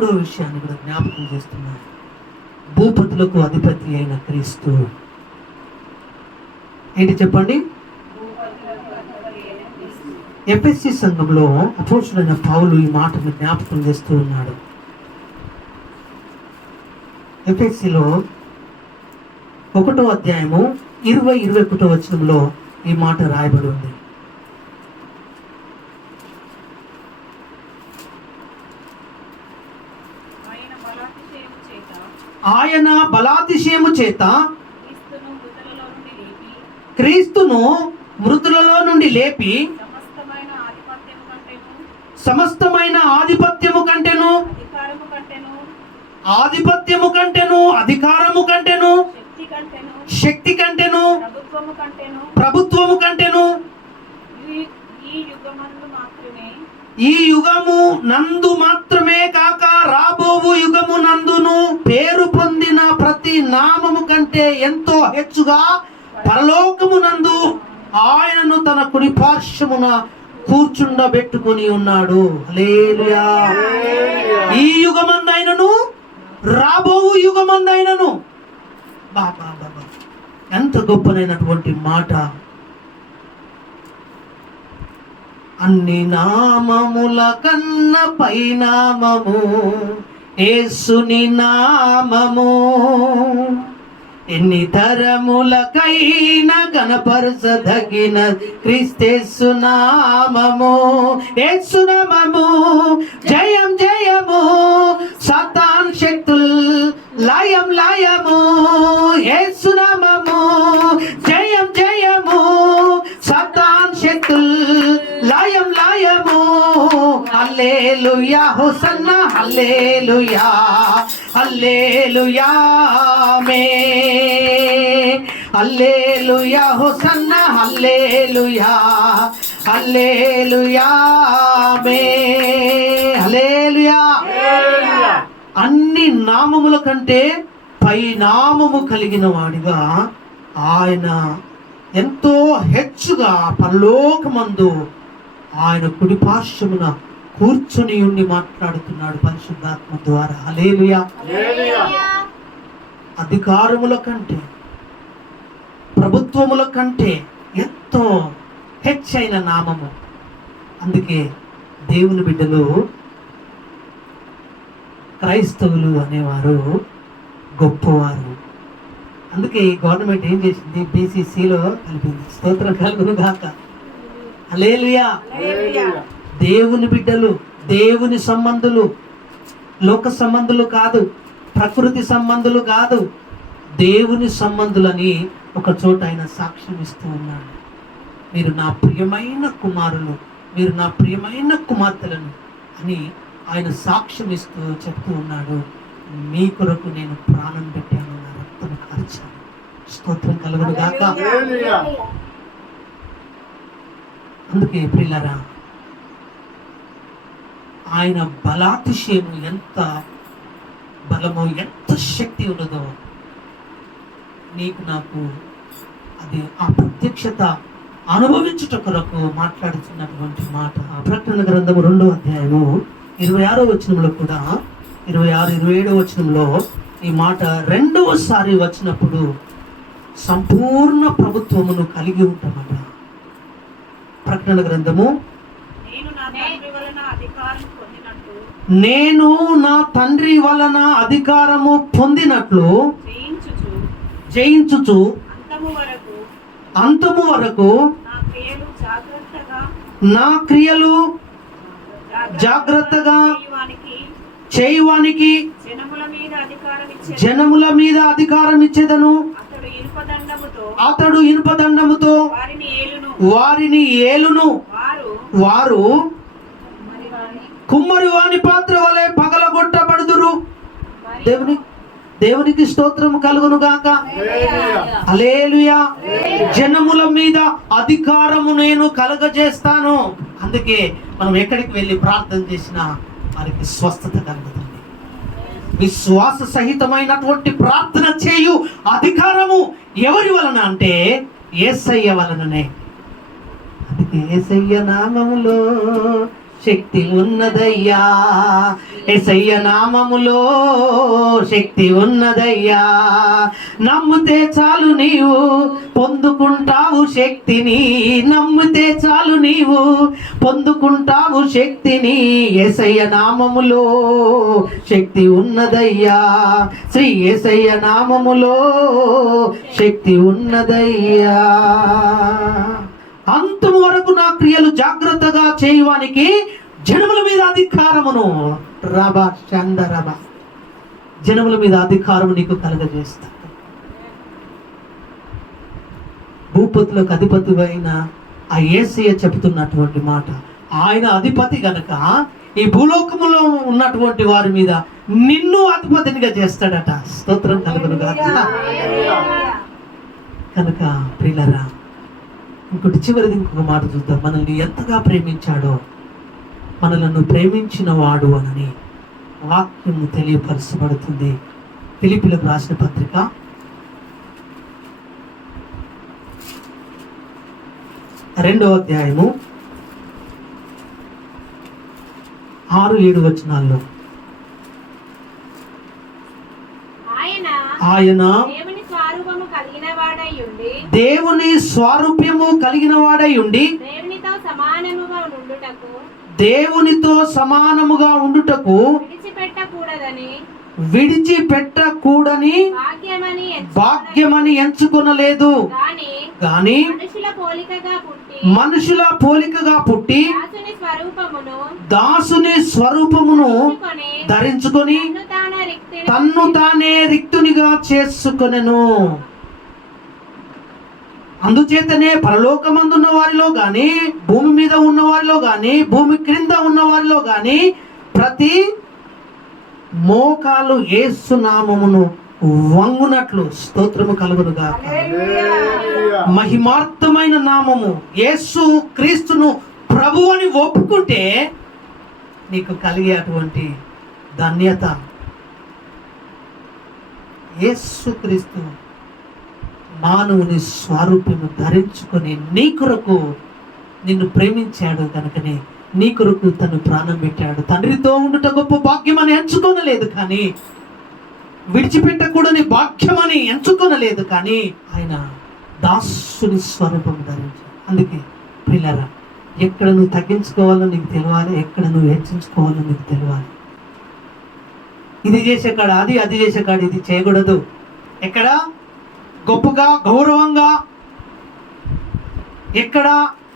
మూడో విషయాన్ని కూడా జ్ఞాపకం చేస్తున్నాను భూపతులకు అధిపతి అయిన క్రీస్తు. ఏంటి చెప్పండి? ఎఫ్ఎస్సి సంఘంలో అపోషుడైన పౌలు ఈ మాటను జ్ఞాపకం చేస్తూ ఉన్నాడు. ఎఫ్ఎస్సిలో ఒకటో అధ్యాయము ఇరవై ఇరవై ఒకటో వచనంలో ఈ మాట రాయబడి ఉంది ఆయన బలాతిశయము చేత ఆయన బలాతిశయము చేత క్రీస్తును మృతులలో నుండి లేపి సమస్తమైన ఆధిపత్యము కంటేను ఆధిపత్యము కంటెను అధికారము కంటేను శక్తి కంటేను ప్రభుత్వము కంటేను. ఈ- యుగమందు ఈ యుగము నందు మాత్రమే కాక రాబోవు యుగము నందును పేరు పొందిన ప్రతి నామము కంటే ఎంతో హెచ్చుగా పరలోకము నందు ఆయనను తన కుడిపార్శ్వమున కూర్చుండబెట్టుకుని ఉన్నాడు. ఈ యుగమందైనను రాబోవు యుగమందైనను. బాబా బాబా ఎంత గొప్పనైనటువంటి మాట. అన్ని నామముల కన్న పైనామము ఏసుని నామము. ఎన్ని తరములకైనా గణపరచదగిన క్రిస్తేసు నామము యేసు నామము. జయం జయము సతాన్ శక్తుల్ లయం లయము ఏసు లయం లయము. హల్లెలూయా హోసన్న హల్లెలూయా హల్లెలూయా మే హల్లెలూయా హోసన్న హల్లెలూయా హల్లెలూయా మే హల్లెలూయా. అన్ని నామముల కంటే పై నామము కలిగిన వాడిగా ఆయన ఎంతో హెచ్చుగా పరలోకమందు ఆయన కుడి పార్శ్వమున కూర్చుని ఉండి మాట్లాడుతున్నాడు పరిశుద్ధాత్మ ద్వారా. హలేలుయా అధికారముల కంటే ప్రభుత్వముల కంటే ఎంతో హెచ్చైన నామము. అందుకే దేవుని బిడ్డలు క్రైస్తవులు అనేవారు గొప్పవారు. అందుకే ఈ గవర్నమెంట్ ఏం చేసింది? బీసీసీలో కలిపింది. స్తోత్రం కలుగును గాక. హల్లెలూయా. దేవుని బిడ్డలు దేవుని సంబంధులు లోక సంబంధులు కాదు ప్రకృతి సంబంధులు కాదు దేవుని సంబంధులని ఒక చోట ఆయన సాక్ష్యం ఇస్తూ ఉన్నాడు. మీరు నా ప్రియమైన కుమారులు మీరు నా ప్రియమైన కుమార్తెలను అని ఆయన సాక్ష్యం ఇస్తూ చెప్తూ ఉన్నాడు. మీ కొరకు నేను ప్రాణం పెట్టాను నా రక్తం కార్చాను. స్తోత్రం కలుగును గాక అందుకే ప్రిల్లరా ఆయన బలాతిశయము ఎంత బలమో ఎంత శక్తి ఉన్నదో నీకు నాకు అది ఆ ప్రత్యక్షత అనుభవించుట కొరకు మాట్లాడుతున్నటువంటి మాట. ప్రకటన గ్రంథము రెండో అధ్యాయము ఇరవై ఆరో వచనంలో కూడా ఇరవై ఆరు ఇరవై ఏడో వచనంలో ఈ మాట రెండవసారి వచ్చినప్పుడు సంపూర్ణ ప్రభుత్వమును కలిగి ఉంటామట. ప్రకటన గ్రంథము. నేను నా తండ్రి వలన అధికారము పొందినట్లు జయించుచు. అంతము వరకు నా క్రియలు జాగ్రత్తగా చేయువానికి జనముల మీద అధికారం ఇచ్చేదను. అతడు ఇనుపదండముతో వారిని ఏలును. వారు కుమ్మరి వాని పాత్ర వలె పగలగొట్టబడుదురు. దేవుని దేవునికి స్తోత్రము కలుగును గాక. అలేలుయా జనముల మీద అధికారము నేను కలగజేస్తాను. అందుకే మనం ఎక్కడికి వెళ్ళి ప్రార్థన చేసినా వారికి స్వస్థత కలుగుతుంది. విశ్వాస సహితమైనటువంటి ప్రార్థన చేయు అధికారము ఎవరి వలన అంటే ఏసయ్య వలననే. అందుకే ఏసయ్య నామములో శక్తి ఉన్నదయ్యా. ఎసయ్య నామములో శక్తి ఉన్నదయ్యా. నమ్మితే చాలు నీవు పొందుకుంటావు శక్తిని. నమ్మితే చాలు నీవు పొందుకుంటావు శక్తిని. ఎసయ్య నామములో శక్తి ఉన్నదయ్యా. శ్రీ ఎసయ్య నామములో శక్తి ఉన్నదయ్యా. అంతము వరకు నా క్రియలు జాగ్రత్తగా చేయవానికి జనముల మీద అధికారమును. రబ చంద రబ. జనముల మీద అధికారము నీకు కలగజేస్తా. భూపతులకు అధిపతి అయిన ఆ ఏసయ్య చెబుతున్నటువంటి మాట. ఆయన అధిపతి గనక ఈ భూలోకములో ఉన్నటువంటి వారి మీద నిన్ను అధిపతినిగా చేస్తాడట. స్తోత్రం కలుగునుగా కనుక ప్రియులరా ఇంకోటి చివరిది ఇంకొక మాట చూద్దాం. మనల్ని ఎంతగా ప్రేమించాడో మనలను ప్రేమించిన వాడు అనని వాక్యము తెలియపరచబడుతుంది. ఫిలిపిలకు రాసిన పత్రిక. రెండో అధ్యాయము. ఆరు ఏడు వచనాల్లో. ఆయన ఆయన దేవుని స్వరూపము కలిగిన వాడై ఉండి దేవుని స్వారూప్యము కలిగిన వాడై ఉండి దేవునితో సమానముగా నుండుటకు దేవునితో సమానముగా ఉండుటకు విడిచిపెట్టకూడని భాగ్యమని ఎంచుకొనలేదు. గాని మనుషుల పోలికగా పుట్టి మనుషుల పోలికగా పుట్టి దాసుని స్వరూపమును దాసుని స్వరూపమును ఎంచుకొని ధరించుకొని తన్ను తానే రిక్తునిగా చేసుకొనెను అందుచేతనే పరలోకమందున్న వారిలో గాని భూమి మీద ఉన్న వారిలో గాని భూమి క్రింద ఉన్న వారిలో గాని ప్రతి మోకాలు ఏసు నామమును వంగునట్లు స్తోత్రము కలుగునుగా మహిమార్థమైన నామము యేసు క్రీస్తును ప్రభు అని ఒప్పుకుంటే నీకు కలిగే అటువంటి ధన్యత. యేసు క్రీస్తు మానవుని స్వరూపము ధరించుకొని నీ కొరకు నిన్ను ప్రేమించాడు కనుకనే నీ కొరకు తను ప్రాణం పెట్టాడు. తండ్రితో ఉండుట గొప్ప భాగ్యం అని ఎంచుకోనలేదు కానీ విడిచిపెట్టకూడని భాగ్యమని ఎంచుకొనలేదు కానీ ఆయన దాసుని స్వరూపం ధరించాడు. అందుకే పిల్లరా ఎక్కడ నువ్వు తగ్గించుకోవాలో నీకు తెలియాలి ఎక్కడ నువ్వు హెచ్చించుకోవాలో నీకు తెలియాలి ఇది చేసే కాడ అది అది చేసే కాడ ఇది చేయకూడదు. ఎక్కడ? గొప్పగా గౌరవంగా ఎక్కడ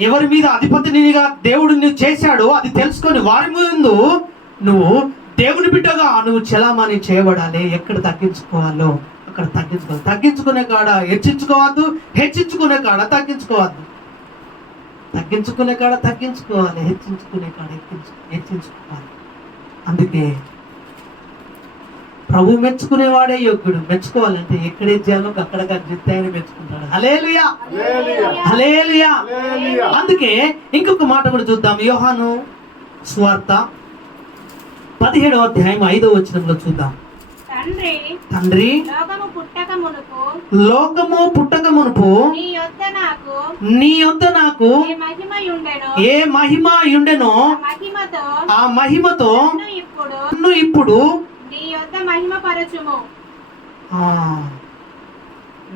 ఎవరి మీద అధిపతినిగా దేవుడు నువ్వు చేశాడో అది తెలుసుకొని వారి ముందు నువ్వు దేవుని బిడ్డగా నువ్వు చలామణి చేయబడాలి. ఎక్కడ తగ్గించుకోవాలో అక్కడ తగ్గించుకోవాలి తగ్గించుకునే కాడ హెచ్చించుకోవద్దు హెచ్చించుకునే కాడ తగ్గించుకోవద్దు. తగ్గించుకునే కాడ తగ్గించుకోవాలి హెచ్చించుకునే కాడ హెచ్చించు హెచ్చించుకోవాలి. అందుకే ప్రభు మెచ్చుకునేవాడే యోగ్యుడు. మెచ్చుకోవాలంటే ఎక్కడే చేయాలో అక్కడ కనిపిస్తే ఆయన మెచ్చుకుంటాడు. హలేలుయా హలేలుయా అందుకే ఇంకొక మాట కూడా చూద్దాం. యోహాను స్వార్త పదిహేడవ అధ్యాయం ఐదవ వచనంలో చూద్దాం. తండ్రి తండ్రి లోకము పుట్టక మునుపు లోకము పుట్టక మునుపు నీ యొద్ద నాకు నీ యొద్ద నాకు ఏ మహిమయుండెను ఏ మహిమ ఉండెనో ఆ మహిమతో ఆ మహిమతో నన్ను ఇప్పుడు ఇప్పుడు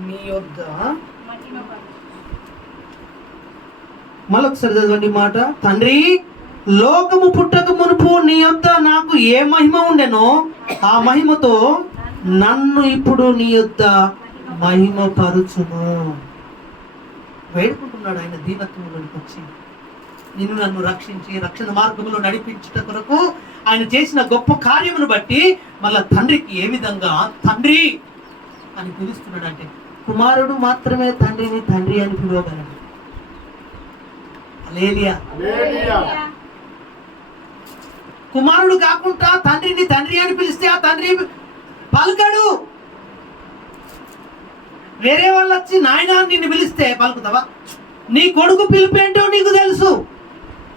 నీ యొద్ద? మళ్ళొకసారి చదవండి మాట. తండ్రి లోకము పుట్టక మునుపు నీ యొద్ద నాకు ఏ మహిమ ఉండెనో ఆ మహిమతో నన్ను ఇప్పుడు నీ యొద్ద మహిమ పరుచును వేడుకుంటున్నాడు ఆయన దీనత్వంలోనికి వచ్చి. నిన్ను నన్ను రక్షించి రక్షణ మార్గంలో నడిపించుట కొరకు ఆయన చేసిన గొప్ప కార్యమును బట్టి మళ్ళా తండ్రికి ఏ విధంగా తండ్రి అని పిలుస్తున్నాడు అంటే కుమారుడు మాత్రమే తండ్రిని తండ్రి అని పిలవగలడు. కుమారుడు కాకుండా తండ్రిని తండ్రి అని పిలిస్తే ఆ తండ్రి పలకడు. వేరే వాళ్ళు వచ్చి నాయన నిన్ను పిలిస్తే పలుకుతావా? నీ కొడుకు పిలిపేంటో నీకు తెలుసు.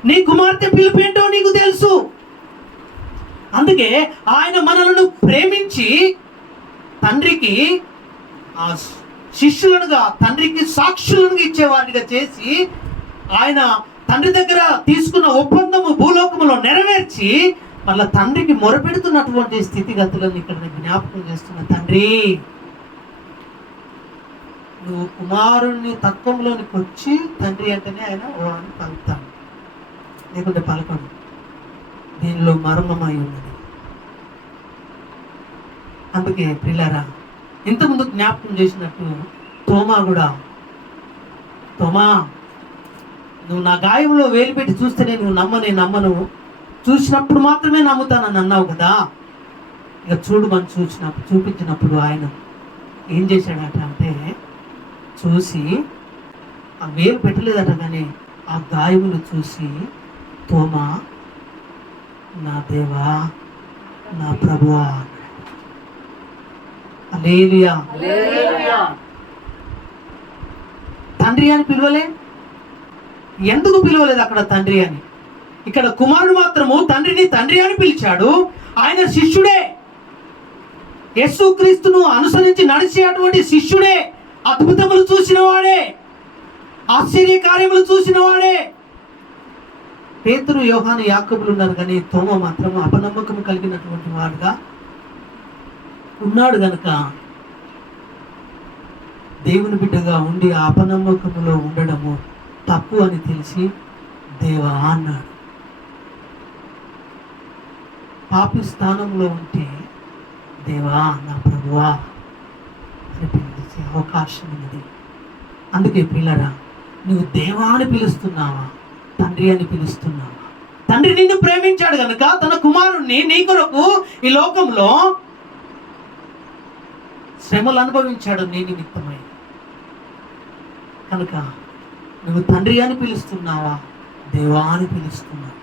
నీ కుమార్తె పిలిపేంటో నీకు తెలుసు. అందుకే ఆయన మనలను ప్రేమించి తండ్రికి ఆ శిష్యులనుగా తండ్రికి సాక్షులను ఇచ్చేవాడిగా చేసి ఆయన తండ్రి దగ్గర తీసుకున్న ఒప్పందము భూలోకములో నెరవేర్చి మళ్ళీ తండ్రికి మొరపెడుతున్నటువంటి స్థితిగతులను ఇక్కడ జ్ఞాపకం చేస్తున్న. తండ్రి నువ్వు కుమారుణ్ణి తత్వంలోనికి వచ్చి తండ్రి అంటేనే ఆయన ఓ పలుకుతాడు లేకుంటే పలకడు. దీనిలో మర్మమై ఉన్నది. అందుకే పిల్లరా ఇంతకుముందు జ్ఞాపకం చేసినట్టు తోమా కూడా తోమా నువ్వు నా గాయంలో వేలు పెట్టి చూస్తేనే నువ్వు నమ్మనే నమ్మను. చూసినప్పుడు మాత్రమే నమ్ముతానని అన్నావు కదా. ఇక చూడమని చూసినప్పుడు చూపించినప్పుడు ఆయన ఏం చేశాడట అంటే చూసి ఆ వేలు పెట్టలేదట కానీ ఆ గాయములు చూసి తోమా నా దేవా నా ప్రభువా. అలేలియా తండ్రి అని పిలవలే? ఎందుకు పిలవలేదు అక్కడ తండ్రి అని? ఇక్కడ కుమారుడు మాత్రము తండ్రిని తండ్రి అని పిలిచాడు. ఆయన శిష్యుడే. యేసుక్రీస్తును అనుసరించి నడిచేటువంటి శిష్యుడే. అద్భుతములు చూసిన వాడే. ఆశ్చర్య కార్యములు చూసిన వాడే. పేతురు యోహాను యాకబులు ఉన్నారు కానీ తోమ మాత్రం అపనమ్మకం కలిగినటువంటి వాడుగా ఉన్నాడు గనక దేవుని బిడ్డగా ఉండి ఆ అపనమ్మకంలో ఉండడము తప్పు అని తెలిసి దేవా అన్నాడు. పాపి స్థానంలో ఉంటే దేవా నా ప్రభువా అని పిలిచే అవకాశం ఉన్నది. అందుకే పిల్లరా నువ్వు దేవా అని పిలుస్తున్నావా? తండ్రి అని పిలుస్తున్నావా తండ్రి నిన్ను ప్రేమించాడు గనుక తన కుమారుణ్ణి నీ కొరకు ఈ లోకంలో శ్రమలు అనుభవించాడు నీ నిమిత్తమై. కనుక నువ్వు తండ్రి అని పిలుస్తున్నావా? దేవా అని పిలుస్తున్నావా?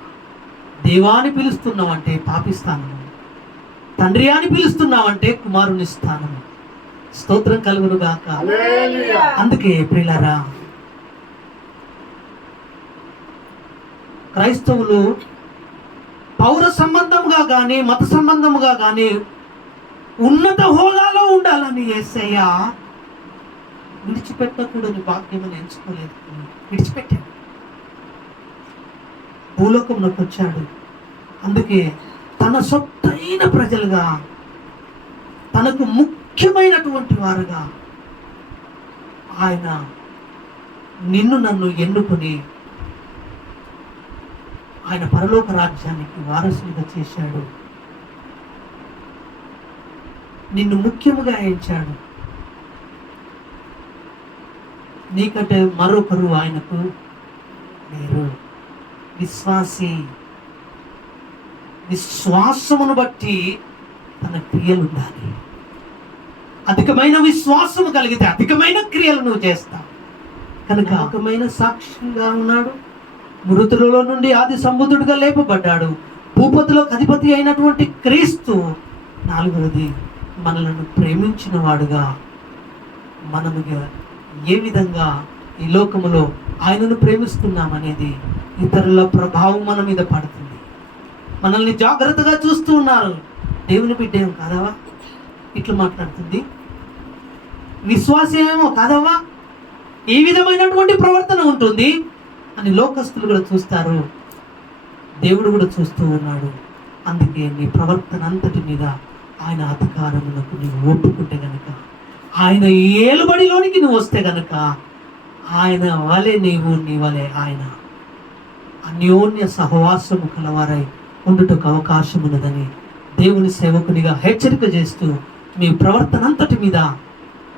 దేవా అని పిలుస్తున్నావంటే పాపి స్థానము. తండ్రి అని పిలుస్తున్నావంటే కుమారుని స్థానము. స్తోత్రం కలుగును గాక అందుకే ప్రియులారా క్రైస్తవులు పౌర సంబంధముగా కానీ మత సంబంధముగా కానీ ఉన్నత హోదాలో ఉండాలని ఏసయ్య విడిచిపెట్టకూడని భాగ్యమని ఎంచుకోలేదు. విడిచిపెట్టాడు భూలోకంలోకి వచ్చాడు. అందుకే తన సొత్తైన ప్రజలుగా తనకు ముఖ్యమైనటువంటి వారుగా ఆయన నిన్ను నన్ను ఎన్నుకొని ఆయన పరలోక రాజ్యానికి వారసులుగా చేశాడు. నిన్ను ముఖ్యముగా ఎంచాడు. నీకంటే మరొకరు ఆయనకు లేరు. విశ్వాసి విశ్వాసమును బట్టి తన క్రియలు ఉండాలి అధికమైన విశ్వాసము కలిగితే అధికమైన క్రియలు నువ్వు చేస్తావు. కనుక అధికమైన సాక్షిగా ఉన్నాడు. మృతులలో నుండి ఆది సంబుద్ధుడిగా లేపబడ్డాడు. భూపతిలోకి అధిపతి అయినటువంటి క్రీస్తు నాలుగవది మనలను ప్రేమించిన వాడుగా మనముగా ఏ విధంగా ఈ లోకములో ఆయనను ప్రేమిస్తున్నామనేది ఇతరుల ప్రభావం మన మీద పడుతుంది. మనల్ని జాగ్రత్తగా చూస్తూ ఉన్నారు. దేవుని బిడ్డ కాదవా ఇట్లా మాట్లాడుతుంది. విశ్వాసమేమో కాదవా ఏ విధమైనటువంటి ప్రవర్తన ఉంటుంది. అని లోకస్తులు కూడా చూస్తారు. దేవుడు కూడా చూస్తూ ఉన్నాడు. అందుకే నీ ప్రవర్తన అంతటి మీద ఆయన అధికారములకు నువ్వు ఒప్పుకుంటే గనక ఆయన ఏలుబడిలోనికి నువ్వు వస్తే గనక ఆయన వలె నీవు నీ వలె ఆయన అన్యోన్య సహవాసము కలవారై ఉండుటకు అవకాశం ఉన్నదని దేవుని సేవకునిగా హెచ్చరిక చేస్తూ మీ ప్రవర్తన అంతటి మీద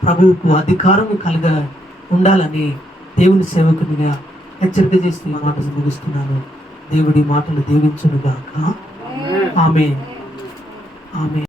ప్రభువుకు అధికారము కలిగ ఉండాలని దేవుని సేవకునిగా హెచ్చరిక చేస్తూ ఈ మాటలు ముగిస్తున్నాను. దేవుడి మాటలు దీవించునుగాక. ఆమె ఆమె